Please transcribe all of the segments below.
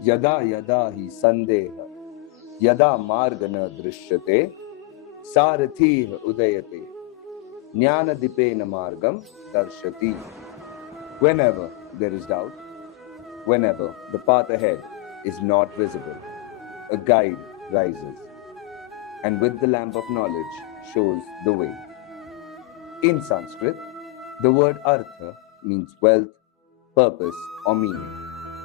Yada yada hi sandeha, yada margana drishyate, sarathi udayate, jnana dipena margam darshati. Whenever there is doubt, whenever the path ahead is not visible, a guide rises, and with the lamp of knowledge shows the way. In Sanskrit, the word Artha means wealth, purpose, or meaning,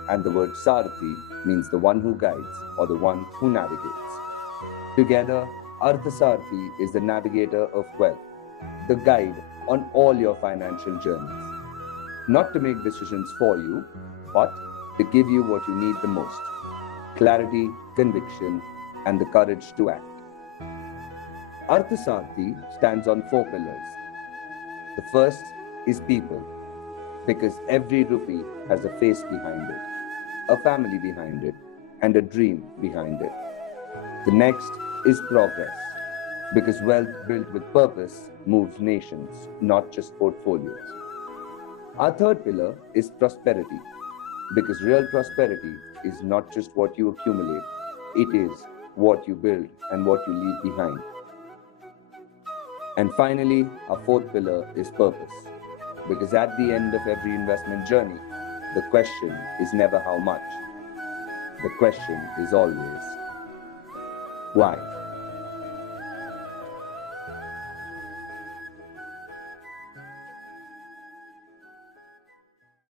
and the word Sarathi means the one who guides or the one who navigates. Together, Arthasarathi is the navigator of wealth, the guide on all your financial journeys. Not to make decisions for you, but to give you what you need the most: clarity, conviction, and the courage to act. Arthasarathi stands on 4 pillars. The first is people, because every rupee has a face behind it, a family behind it, and a dream behind it. The next is progress, because wealth built with purpose moves nations, not just portfolios. Our third pillar is prosperity, because real prosperity is not just what you accumulate, it is what you build and what you leave behind. And finally, our fourth pillar is purpose, because at the end of every investment journey, the question is never how much. The question is always why.